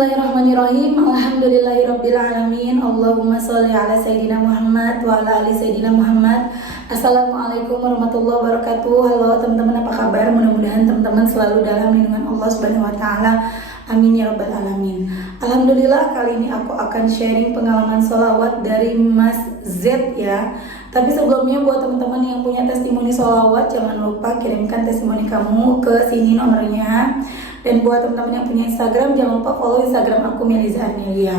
Bismillahirrahmanirrahim. Alhamdulillahirrabbilalamin. Allahumma sholli ala Sayyidina Muhammad wa ala ali Sayyidina Muhammad. Assalamualaikum warahmatullahi wabarakatuh. Halo teman-teman, apa kabar? Mudah-mudahan teman-teman selalu dalam lindungan Allah Subhanahu wa taala. Amin ya rabbal alamin. Alhamdulillah, kali ini aku akan sharing pengalaman sholawat dari Mas Z ya. Tapi sebelumnya buat teman-teman yang punya testimoni sholawat, jangan lupa kirimkan testimoni kamu ke sini nomornya. Dan buat teman-teman yang punya Instagram, jangan lupa follow Instagram aku, Meliza Arnelia.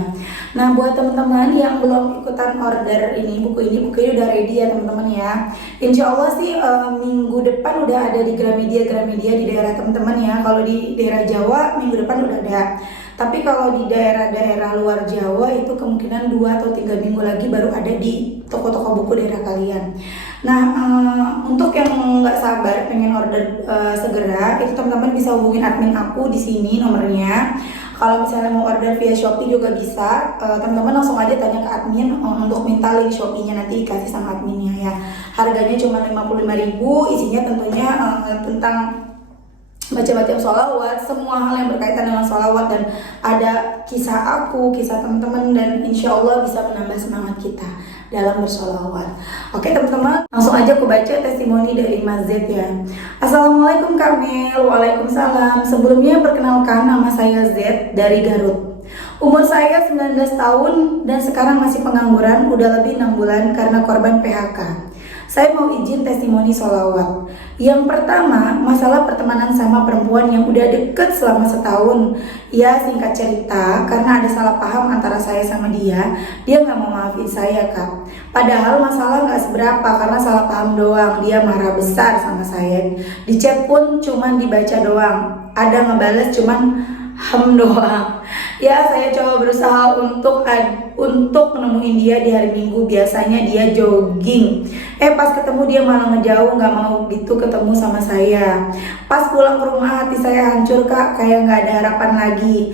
Nah, buat teman-teman yang belum ikutan order buku ini udah ready ya teman-teman ya. Insya Allah sih minggu depan udah ada di Gramedia di daerah teman-teman ya. Kalau di daerah Jawa minggu depan udah ada. Tapi kalau di daerah-daerah luar Jawa itu kemungkinan 2 atau 3 minggu lagi baru ada di toko-toko buku daerah kalian. Nah, untuk yang nggak sabar pengen order segera, itu teman-teman bisa hubungin admin aku di sini nomornya. Kalau misalnya mau order via Shopee juga bisa, teman-teman langsung aja tanya ke admin untuk minta link Shopee-nya, nanti dikasih sama adminnya ya. Harganya cuma 55.000, isinya tentunya tentang macam-macam sholawat, semua hal yang berkaitan dengan sholawat, dan ada kisah aku, kisah teman-teman, dan insya Allah bisa menambah semangat kita dalam bersholawat. Oke teman-teman, langsung aja aku baca testimoni dari Mas Z ya. Assalamualaikum Kak Mel. Waalaikumsalam. Sebelumnya perkenalkan, nama saya Z dari Garut. Umur saya 19 tahun dan sekarang masih pengangguran udah lebih 6 bulan karena korban PHK. Saya mau izin testimoni sholawat. Yang pertama, masalah pertemanan sama perempuan yang udah deket selama setahun. Ya singkat cerita, karena ada salah paham antara saya sama dia nggak mau maafin saya Kak. Padahal masalah nggak seberapa karena salah paham doang. Dia marah besar sama saya. Di chat pun cuman dibaca doang. Ada ngebales cuman doang. Ya saya coba berusaha untuk menemuin dia di hari Minggu. Biasanya dia jogging. Pas ketemu dia malah ngejauh, nggak mau gitu ketemu sama saya. Pas pulang ke rumah hati saya hancur Kak, kayak nggak ada harapan lagi.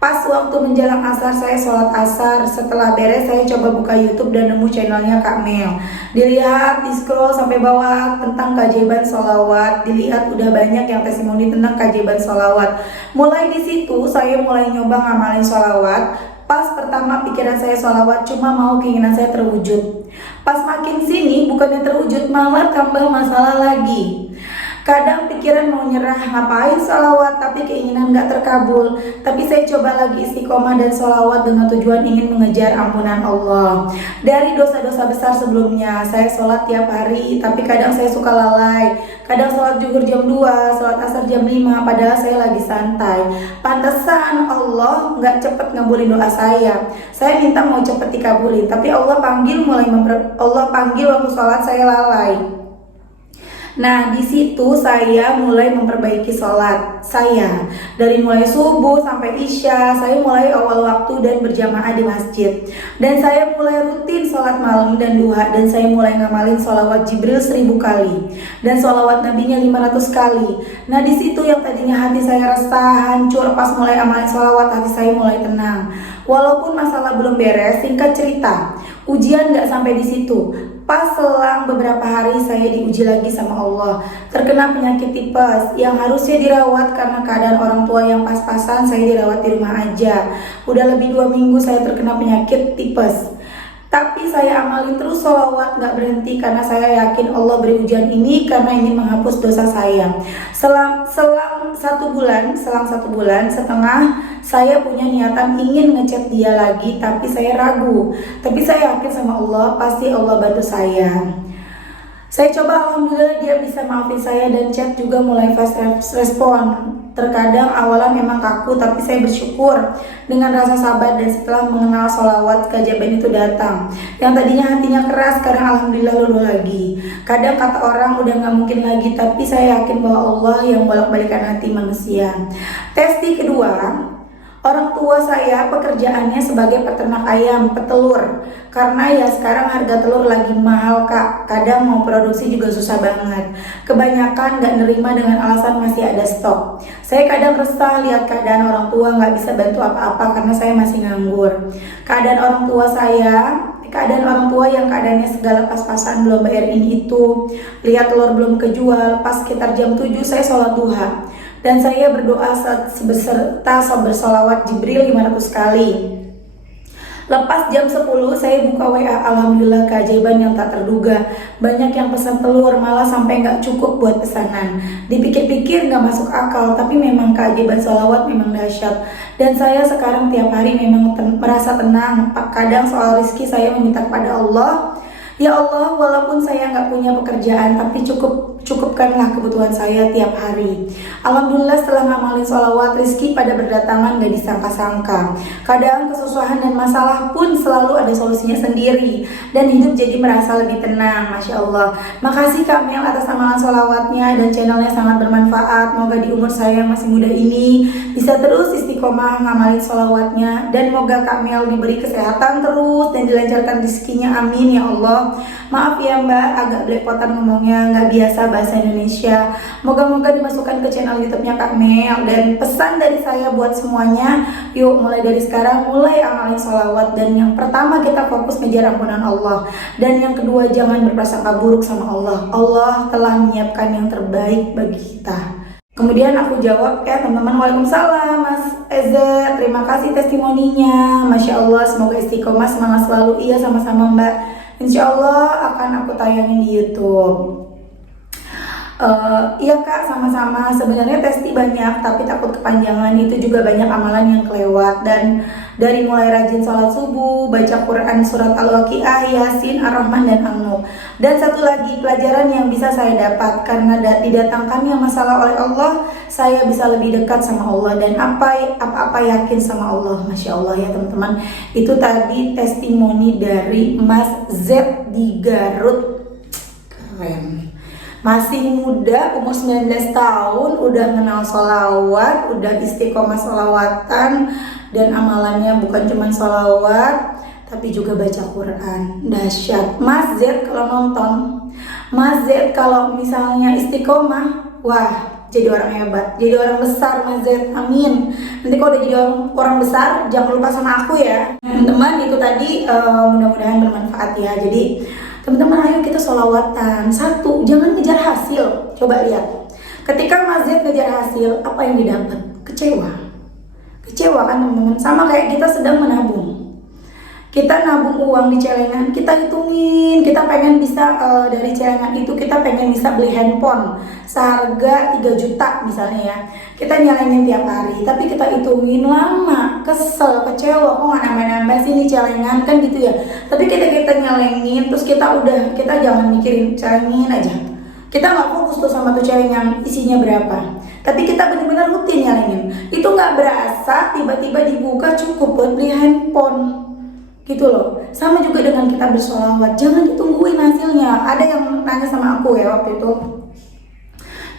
Pas waktu menjelang asar saya sholat asar. Setelah beres saya coba buka YouTube dan nemu channelnya Kak Mel. Dilihat, di scroll sampai bawah tentang keajaiban sholawat. Dilihat udah banyak yang testimoni tentang keajaiban sholawat. Mulai di situ saya mulai nyoba ngamalin sholawat. Pas pertama pikiran saya sholawat, cuma mau keinginan saya terwujud. Pas makin sini bukannya terwujud, malah tambah masalah lagi. Kadang pikiran mau nyerah, ngapain sholawat tapi keinginan gak terkabul. Tapi saya coba lagi istiqomah dan sholawat dengan tujuan ingin mengejar ampunan Allah dari dosa-dosa besar sebelumnya. Saya sholat tiap hari, tapi kadang saya suka lalai. Kadang sholat zuhur jam 2, sholat asar jam 5, padahal saya lagi santai. Pantesan Allah gak cepet ngabulin doa saya. Saya minta mau cepet dikabulin, tapi Allah panggil waktu sholat saya lalai. Nah, di situ saya mulai memperbaiki sholat saya. Dari mulai subuh sampai isya, saya mulai awal waktu dan berjamaah di masjid. Dan saya mulai rutin sholat malam dan duha. Dan saya mulai ngamalin sholawat Jibril 1000 kali. Dan sholawat Nabinya 500 kali. Nah, di situ yang tadinya hati saya resah, hancur, pas mulai amalin sholawat, hati saya mulai tenang. Walaupun masalah belum beres, singkat cerita, ujian gak sampai di situ. Pas selang beberapa hari saya diuji lagi sama Allah, terkena penyakit tipes yang harusnya dirawat karena keadaan orang tua yang pas-pasan. Saya dirawat di rumah aja. Udah lebih 2 minggu saya terkena penyakit tipes. Tapi saya amalin terus sholawat, gak berhenti karena saya yakin Allah beri ujian ini karena ingin menghapus dosa saya. Selang 1 bulan setengah saya punya niatan ingin ngechat dia lagi, tapi saya ragu. Tapi saya yakin sama Allah, pasti Allah bantu saya. Saya coba, alhamdulillah dia bisa maafin saya dan chat juga mulai fast respon. Terkadang awalan memang kaku, tapi saya bersyukur dengan rasa sabar, dan setelah mengenal sholawat, keajaiban itu datang. Yang tadinya hatinya keras, sekarang alhamdulillah luluh lagi. Kadang kata orang udah gak mungkin lagi, tapi saya yakin bahwa Allah yang bolak-balikan hati manusia. Testi kedua, orang tua saya pekerjaannya sebagai peternak ayam, petelur. Karena ya sekarang harga telur lagi mahal Kak. Kadang mau produksi juga susah banget. Kebanyakan gak nerima dengan alasan masih ada stok. Saya kadang resah lihat keadaan orang tua gak bisa bantu apa-apa karena saya masih nganggur. Keadaan orang tua yang keadaannya segala pas-pasan, belum bayar ini itu. Lihat telur belum kejual, pas sekitar jam 7 saya sholat duha. Dan saya berdoa beserta bersolawat Jibril 500 kali. Lepas jam 10 saya buka WA, alhamdulillah keajaiban yang tak terduga. Banyak yang pesan telur, malah sampai nggak cukup buat pesanan. Dipikir-pikir nggak masuk akal, tapi memang keajaiban sholawat memang dahsyat. Dan saya sekarang tiap hari memang merasa tenang. Kadang soal rezeki saya meminta kepada Allah, ya Allah, walaupun saya nggak punya pekerjaan, tapi cukupkanlah kebutuhan saya tiap hari. Alhamdulillah setelah ngamalin sholawat, rezeki pada berdatangan gak disangka-sangka. Kadang kesusahan dan masalah pun selalu ada solusinya sendiri, dan hidup jadi merasa lebih tenang. Masya Allah. Makasih Kak Mel atas amalan sholawatnya, dan channelnya sangat bermanfaat. Moga di umur saya yang masih muda ini bisa terus istiqomah ngamalin sholawatnya, dan moga Kak Mel diberi kesehatan terus dan dilancarkan rezekinya, amin ya Allah. Maaf ya Mbak, agak belepotan ngomongnya, nggak biasa bahasa Indonesia. Moga-moga dimasukkan ke channel YouTube-nya Kak Mel. Dan pesan dari saya buat semuanya, yuk mulai dari sekarang mulai amalin sholawat. Dan yang pertama kita fokus ngejar ampunan Allah, dan yang kedua jangan berprasangka buruk sama Allah. Allah telah menyiapkan yang terbaik bagi kita. Kemudian aku jawab ya teman-teman, waalaikumsalam Mas Eze, terima kasih testimoninya, Masya Allah, semoga istiqomah, semangat selalu. Iya sama-sama Mbak, Insya Allah akan aku tayangin di YouTube. Iya Kak, sama-sama. Sebenarnya testi banyak, tapi takut kepanjangan. Itu juga banyak amalan yang kelewat. Dan dari mulai rajin sholat subuh, baca Quran surat Al-Waqiah, Yasin, Ar-Rahman, dan An-Nur. Dan satu lagi pelajaran yang bisa saya dapat, karena didatangkannya masalah oleh Allah, saya bisa lebih dekat sama Allah, dan apa-apa yakin sama Allah. Masya Allah ya teman-teman. Itu tadi testimoni dari Mas Z di Garut. Keren. Masih muda, umur 19 tahun, udah kenal sholawat, udah istiqomah sholawatan, dan amalannya bukan cuma sholawat, tapi juga baca Quran. Dahsyat. Mas Z kalau nonton, Mas Z kalau misalnya istiqomah, wah, jadi orang hebat, jadi orang besar Mas Z, amin. Nanti kalau udah jadi orang besar, jangan lupa sama aku ya teman-teman. Itu tadi mudah-mudahan bermanfaat ya. Jadi teman-teman ayo kita sholawatan. Satu, jangan ngejar hasil. Coba lihat, ketika Mas Z ngejar hasil, apa yang didapat? Kecewa kan teman-teman. Sama kayak kita sedang menabung. Kita nabung uang di celengan, kita hitungin, kita pengen bisa dari celengan itu kita pengen bisa beli handphone seharga 3 juta misalnya ya. Kita nyalain tiap hari, tapi kita hitungin lama, kesel, kecewa, kok nggak nambah-nambah sih nih celengan, kan gitu ya. Tapi kita nyalengin, terus kita jangan mikirin celengin aja. Kita nggak fokus tuh sama tuh celengan isinya berapa. Tapi kita benar-benar rutin nyalengin. Itu nggak berasa, tiba-tiba dibuka cukup buat beli handphone. Gitu loh. Sama juga dengan kita bersolawat, jangan ditungguin hasilnya. Ada yang nanya sama aku ya waktu itu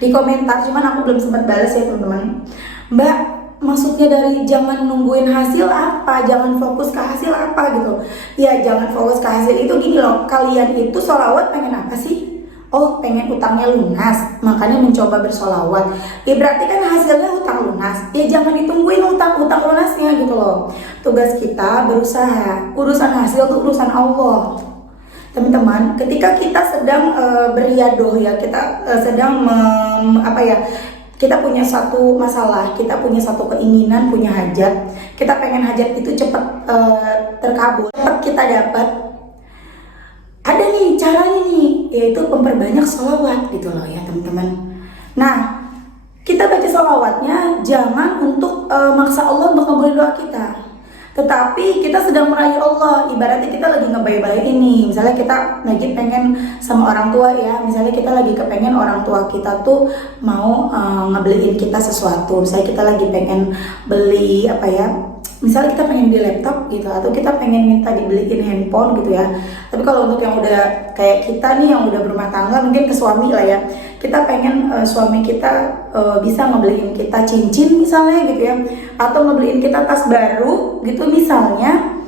di komentar, cuman aku belum sempat balas ya teman-teman. Mbak, maksudnya dari jangan nungguin hasil apa? Jangan fokus ke hasil apa gitu? Ya jangan fokus ke hasil itu gini loh. Kalian itu sholawat pengen apa sih? Oh, pengen utangnya lunas, makanya mencoba bersolawat. Ya berarti kan hasilnya utang lunas. Ya jangan ditungguin utang lunasnya gitu loh. Tugas kita berusaha. Urusan hasil itu urusan Allah. Teman-teman, ketika kita sedang beriadoh ya, kita sedang kita punya satu masalah, kita punya satu keinginan, punya hajat. Kita pengen hajat itu cepat terkabul, cepat kita dapat. Ada nih caranya nih, yaitu memperbanyak sholawat gitu loh ya teman-teman. Nah, kita baca sholawatnya jangan untuk maksa Allah untuk ngabulin doa kita, tetapi kita sedang merayu Allah. Ibaratnya kita lagi ngebaik-baik ini. Misalnya kita lagi pengen sama orang tua ya, misalnya kita lagi kepengen orang tua kita tuh mau ngebeliin kita sesuatu. Misalnya kita lagi pengen beli misalnya kita pengen beli laptop gitu, atau kita pengen minta dibeliin handphone gitu ya. Tapi kalau untuk yang udah kayak kita nih yang udah berumah tangga, mungkin ke suami lah ya, kita pengen suami kita bisa ngebeliin kita cincin misalnya gitu ya, atau ngebeliin kita tas baru gitu misalnya.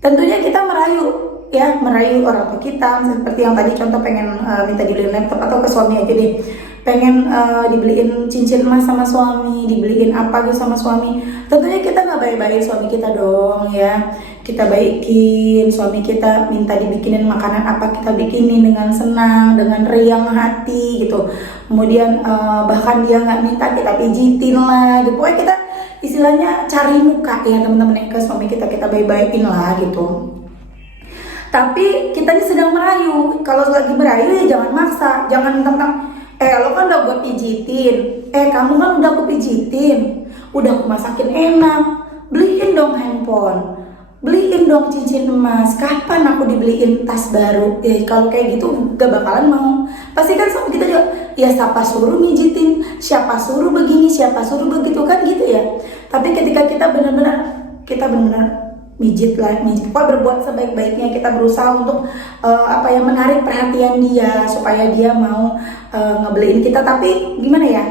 Tentunya kita merayu orang tua kita, seperti yang tadi contoh pengen minta dibeliin laptop, atau ke suami aja deh, pengen dibeliin cincin emas sama suami, dibeliin apa gitu sama suami. Tentunya kita nggak baik-baikin suami kita dong ya. Kita baikin suami kita, minta dibikinin makanan apa kita bikinin dengan senang, dengan riang hati gitu. kemudian bahkan dia nggak minta kita pijitin lah gitu. Pokoknya kita istilahnya cari muka ya teman-teman, ke suami kita baik-baikin lah gitu. Tapi kita ini sedang merayu. Kalau lagi merayu ya jangan maksa, jangan tentang lo kan udah gue pijitin, kamu kan udah aku pijitin, udah aku masakin enak, beliin dong handphone, beliin dong cincin emas, kapan aku dibeliin tas baru. Kalau kayak gitu gak bakalan mau. Pasti kan sama kita juga, ya siapa suruh mijitin, siapa suruh begini, siapa suruh begitu, kan gitu ya. Tapi ketika kita benar-benar mijit, pokoknya berbuat sebaik-baiknya, kita berusaha untuk menarik perhatian dia supaya dia mau ngebeliin kita. Tapi gimana ya,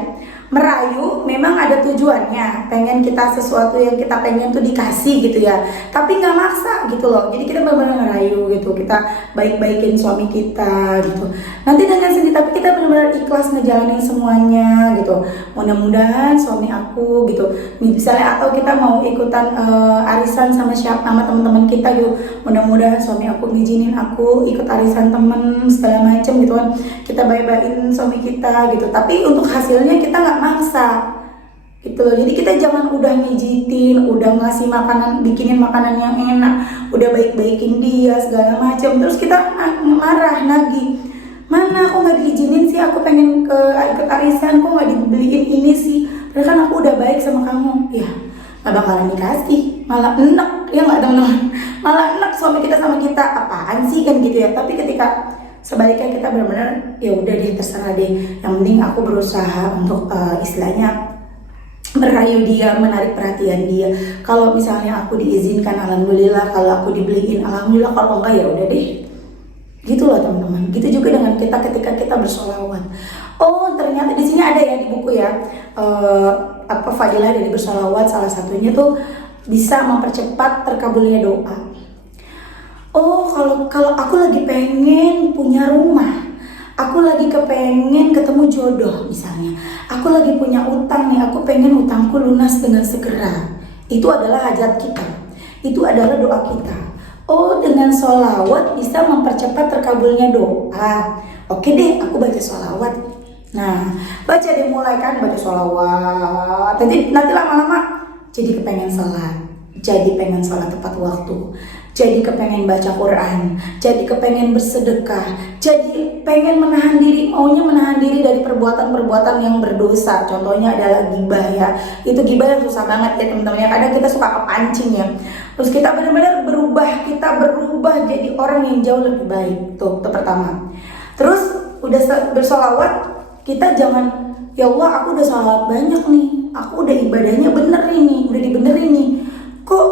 merayu memang ada tujuannya, pengen kita sesuatu yang kita pengen tuh dikasih gitu ya, tapi nggak maksa gitu loh. Jadi kita benar-benar ngerayu gitu, kita baik-baikin suami kita gitu. Nanti dengan sendiri, tapi kita benar-benar ikhlas ngejalanin semuanya gitu. Mudah-mudahan suami aku gitu, misalnya atau kita mau ikutan arisan sama teman-teman kita gitu, mudah-mudahan suami aku ngizinin aku ikut arisan temen segala macem gitu kan. Kita baik-baikin suami kita gitu, tapi untuk hasilnya kita nggak maksa gitu loh. Jadi kita jangan udah mijitin, udah ngasih makanan, bikinin makanan yang enak, udah baik-baikin dia segala macam, terus kita marah nagih, mana aku nggak diizinin sih, aku pengen ikut arisan, kok nggak dibeliin ini sih, padahal kan aku udah baik sama kamu. Ya nggak bakalan dikasih, malah enak ya nggak teman-teman, malah enak suami kita sama kita, apaan sih kan gitu ya. Tapi ketika sebaliknya kita benar-benar ya udah deh, terserah deh, yang penting aku berusaha untuk istilahnya merayu dia, menarik perhatian dia. Kalau misalnya aku diizinkan alhamdulillah, kalau aku dibeliin alhamdulillah, kalau enggak ya udah deh. Gitu loh teman-teman. Gitu juga dengan kita ketika kita bersolawat. Oh ternyata di sini ada ya di buku ya, fadilah dari bersolawat, salah satunya tuh bisa mempercepat terkabulnya doa. Oh kalau aku lagi pengen punya rumah, aku lagi kepengen ketemu jodoh misalnya, aku lagi punya utang nih, aku pengen utangku lunas dengan segera. Itu adalah hajat kita, itu adalah doa kita. Oh dengan sholawat bisa mempercepat terkabulnya doa. Oke deh, aku baca sholawat. Nah baca deh, mulai kan baca sholawat, nanti lama-lama jadi kepengen sholat, jadi pengen sholat tepat waktu, jadi kepengen baca Quran, jadi kepengen bersedekah, jadi pengen menahan diri, maunya menahan diri dari perbuatan-perbuatan yang berdosa. Contohnya adalah gibah ya. Itu gibah yang susah banget ya teman-teman ya. Kadang kita suka kepancing ya. Terus kita benar-benar berubah, jadi orang yang jauh lebih baik. Tuh, itu pertama. Terus udah bersolawat, kita jangan, ya Allah aku udah sholawat banyak nih, aku udah ibadahnya bener ini, udah dibenerin nih, kok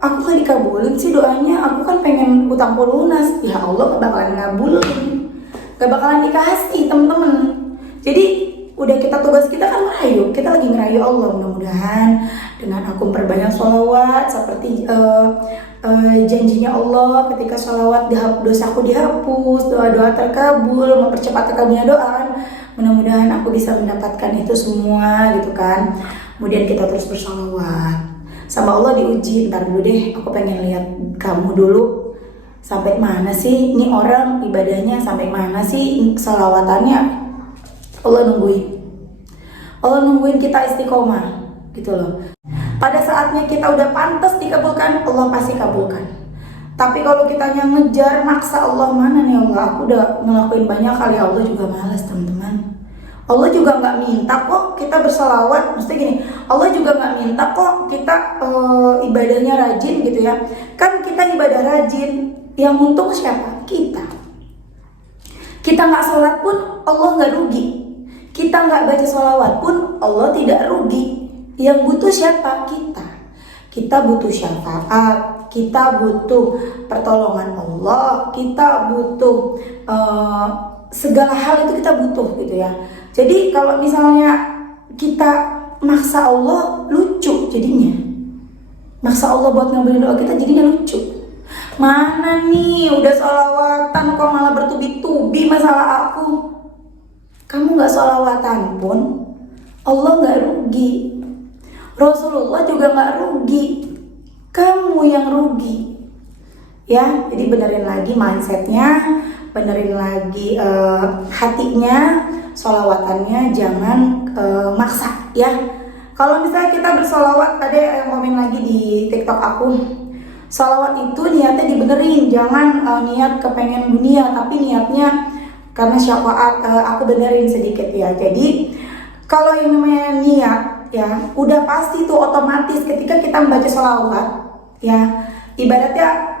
aku gak dikabulin sih doanya, aku kan pengen utangku lunas. Ya Allah gak bakalan ngabulin, gak bakalan dikasih temen-temen. Jadi udah tugas kita kan merayu, kita lagi ngerayu Allah. Mudah-mudahan dengan aku memperbanyak sholawat seperti janjinya Allah, ketika sholawat dosaku dihapus, doa-doa terkabul, mempercepat terkabulnya doa. Mudah-mudahan aku bisa mendapatkan itu semua gitu kan. Kemudian kita terus bersholawat sama Allah, diuji. Ntar dulu deh, aku pengen lihat kamu dulu sampai mana sih ini orang ibadahnya, sampai mana sih sholawatannya. Allah nungguin kita istiqomah gitu loh. Pada saatnya kita udah pantas dikabulkan, Allah pasti kabulkan. Tapi kalau kita yang ngejar maksa Allah, mana nih Allah, aku udah ngelakuin banyak kali, Allah juga malas teman-teman. Allah juga nggak minta kok kita bersolawat, mesti gini, Allah juga nggak minta kok kita ibadahnya rajin gitu ya. Kan kita ibadah rajin, yang untung siapa? Kita nggak sholat pun Allah nggak rugi, kita nggak baca sholawat pun Allah tidak rugi. Yang butuh siapa? Kita butuh syafaat, kita butuh pertolongan Allah, kita butuh segala hal itu kita butuh gitu ya. Jadi kalau misalnya kita maksa Allah, lucu jadinya. Maksa Allah buat ngabulin doa kita jadinya lucu. Mana nih udah sholawatan kok malah bertubi-tubi masalah aku. Kamu gak sholawatan pun Allah gak rugi, Rasulullah juga gak rugi, kamu yang rugi ya. Jadi benerin lagi mindsetnya, benerin lagi hatinya, sholawatannya jangan maksa ya. Kalau misalnya kita bersolawat, ada yang komen lagi di TikTok aku, sholawat itu niatnya dibenerin, jangan niat kepengen dunia, tapi niatnya karena syafaat. Aku benerin sedikit ya. Jadi kalau yang namanya niat ya, udah pasti tuh otomatis ketika kita membaca sholawat ya, ibaratnya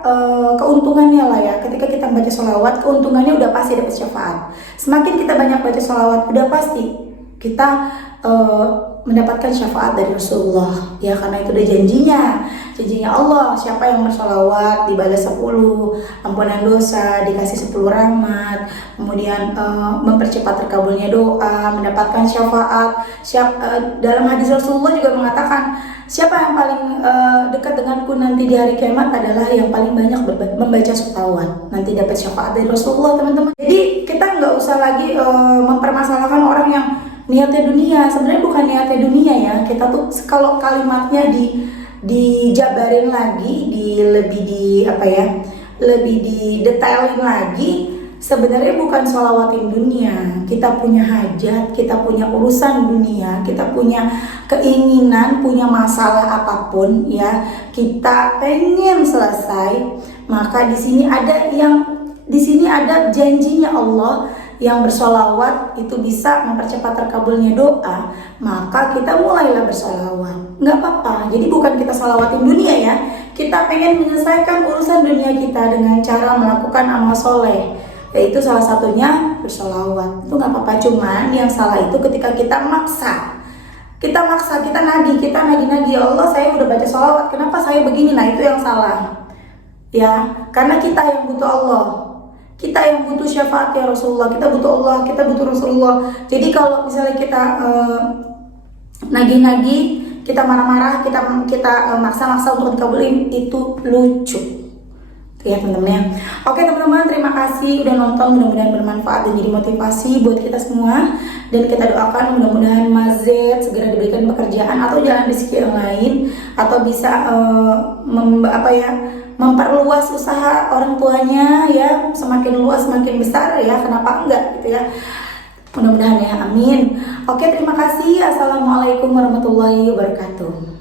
keuntungannya lah ya, ketika kita membaca sholawat keuntungannya udah pasti dapat syafaat. Semakin kita banyak baca sholawat, udah pasti kita mendapatkan syafaat dari Rasulullah ya, karena itu udah janjinya Allah, siapa yang bersholawat dibalas 10 ampunan dosa, dikasih 10 rahmat, kemudian mempercepat terkabulnya doa, mendapatkan syafaat. Dalam hadis Rasulullah juga mengatakan, siapa yang paling dekat denganku nanti di hari kiamat adalah yang paling banyak membaca sholawat, nanti dapat syafaat dari Rasulullah, teman-teman. Jadi kita nggak usah lagi mempermasalahkan orang yang niatnya dunia. Sebenarnya bukan niatnya dunia ya, kita tuh kalau kalimatnya dijabarin lagi, lebih didetailin lagi, sebenarnya bukan sholawatin dunia. Kita punya hajat, kita punya urusan dunia, kita punya keinginan, punya masalah apapun ya, kita pengen selesai, maka di sini ada janjinya Allah, yang bersolawat itu bisa mempercepat terkabulnya doa, maka kita mulailah bersolawat. Nggak apa-apa, jadi bukan kita solawatin dunia ya, kita pengen menyelesaikan urusan dunia kita dengan cara melakukan amal soleh, yaitu salah satunya bersolawat. Itu nggak apa-apa, cuman yang salah itu ketika kita maksa, kita nagih, ya Allah saya udah baca solawat, kenapa saya begini? Nah itu yang salah ya, karena kita yang butuh Allah, kita yang butuh syafaat ya Rasulullah, kita butuh Allah, kita butuh Rasulullah. Jadi kalau misalnya kita nagih-nagih, kita marah-marah, kita maksa-maksa untuk dikabulin, itu lucu ya teman-teman ya. Oke teman-teman, terima kasih udah nonton, mudah-mudahan bermanfaat dan jadi motivasi buat kita semua, dan kita doakan mudah-mudahan Mas Z segera diberikan pekerjaan atau jalan rezeki yang lain, atau bisa memperluas usaha orang tuanya ya, semakin luas semakin besar ya, kenapa enggak gitu ya, mudah-mudahan ya, amin. Oke, terima kasih. Assalamualaikum warahmatullahi wabarakatuh.